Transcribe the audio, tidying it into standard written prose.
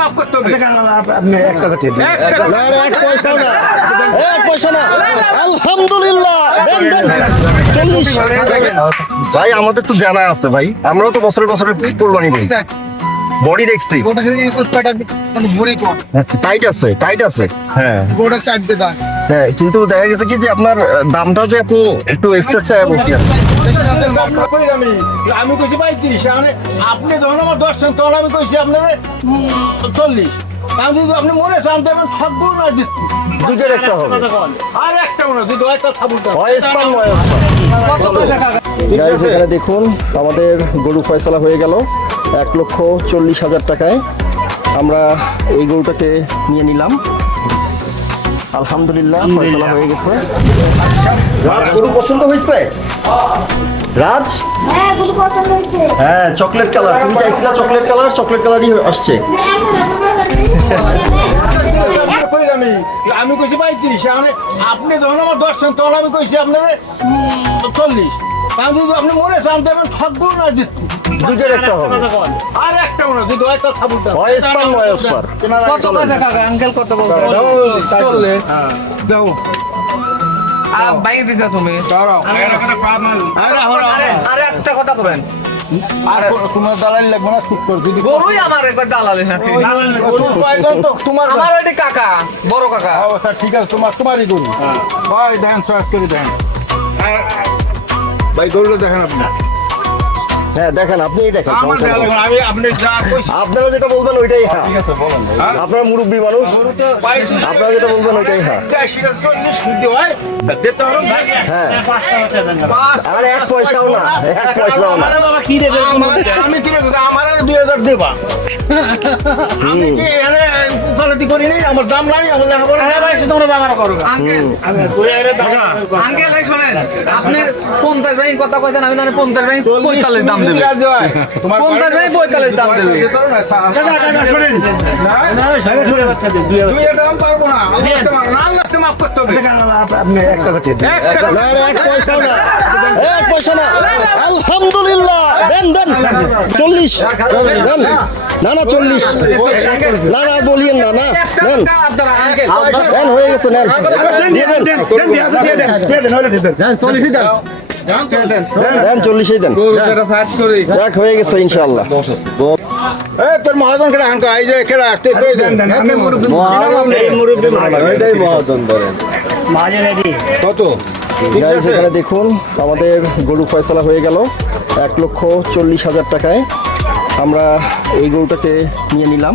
মাফ করতে হবে। আপনি এক টাকা দিয়ে দিন। না না, এক পয়সাও না, এক পয়সা না। আলহামদুলিল্লাহ, দেন দেন 40। ভাই আমাদের তো জানা আছে ভাই, আমরাও তো বছরে বছরে কোরবানি দিই, বডি দেখছি টাইট আছে, টাইট আছে। হ্যাঁ হ্যাঁ, কিন্তু দেখা গেছে কি যে আপনার দামটা যে আপনি একটু এক্সট্রা চাই বসছেন। আমি কইছি 35, আপনি যখন আমার 10 তখন আমি কইছি আপনার 40। আমি যদি আপনি মনে চান দেবেন থাকবো না জিতবো। দুটোর একটা হবে, আর একটা মনে যদি হয় তা থাকবো না। ভয়েস পান ভয়েস পান। গাইজ এখানে দেখুন আমাদের গরু ফয়সালা হয়ে গেল 1,40,000 টাকায়। আমরা এই গরুটাকে নিয়ে নিলাম, আলহামদুলিল্লাহ ফয়সালা হয়ে গেছে। রাজ গরু পছন্দ হয়েছে? রাজ হ্যাঁ, খুব পছন্দ হয়েছে। হ্যাঁ, চকলেট কালার তুমি চাইছিলা, চকলেট কালার, চকলেট কালারই আসছে। আমি কইছি 35, আপনি যখন আমার 10 তখন আমি কইছি আপনার 40। আমি যদি আপনি মনে চান দেবেন থাকবো না জিতবো। দুটোর একটা হবে, আর একটা মনে যদি হয় তা থাকবো না। ভয়েস পান ভয়েস পার। কত কথা কাকা আঙ্কেল কত বলছো? চললে দাও বাইরে দিতা তুমি। আরে একটা কথা কবেন, আর তোমার দালালি লাগবে না, ঠিক করে যদি গরুই আমার একবার দালালি নাকি? তোমার আমার ওইটি কাকা, বড় কাকা। আচ্ছা ঠিক আছে, তোমারই গরু ভাই, দেখেন চয়েস করে দেখেন ভাই, গরুটা দেখেন আপনি। হ্যাঁ দেখেন, আপনি দেখেন, আমার সমস্যা নেই। আমি আপনি যা কইছি আপনারা যেটা বলবেন ওইটাই হ্যাঁ। আপনারা মুরব্বী মানুষ, আপনারা যেটা বলবেন ওইটাই হ্যাঁ। সেটা 40 ফুটি হয় দিতে হবে ভাই। হ্যাঁ, পাঁচ আর এক পয়সাও না, এক পয়সাও না। আমি কি রেখে আমার আর 2000 দেবা। আমি কি এনে উকালতি করি নাই, আমার দাম নাই, আমার লেখাপড়া আঙ্কেল আঙ্কেল এই শোনেন, আপনি 50 ভাই কথা কইতেন, আমি জানি 50 ভাই 45 দাম দেবে। 50 ভাই 45 দাম দেবে। আপনি এক টাকা দিয়ে দিন। না না, এক পয়সাও না, এক পয়সা না। আলহামদুলিল্লাহ, দেন দেন 40 দেন। না না 40, না না বলিয়েন না, না নেন আঙ্কেল দেন, হয়ে গেছে নেন, দিয়ে দেন দেন 40-ই দেন। যাক হয়ে গেছে ইনশাআল্লাহ। তোর মহাজন কেনা হানকা এই যে কেনা আমি মুরব্বি কত গাইজ এখানে দেখুন আমাদের গরু ফয়সালা হয়ে গেল 1,40,000 টাকায়। আমরা এই গরুটাকে নিয়ে নিলাম।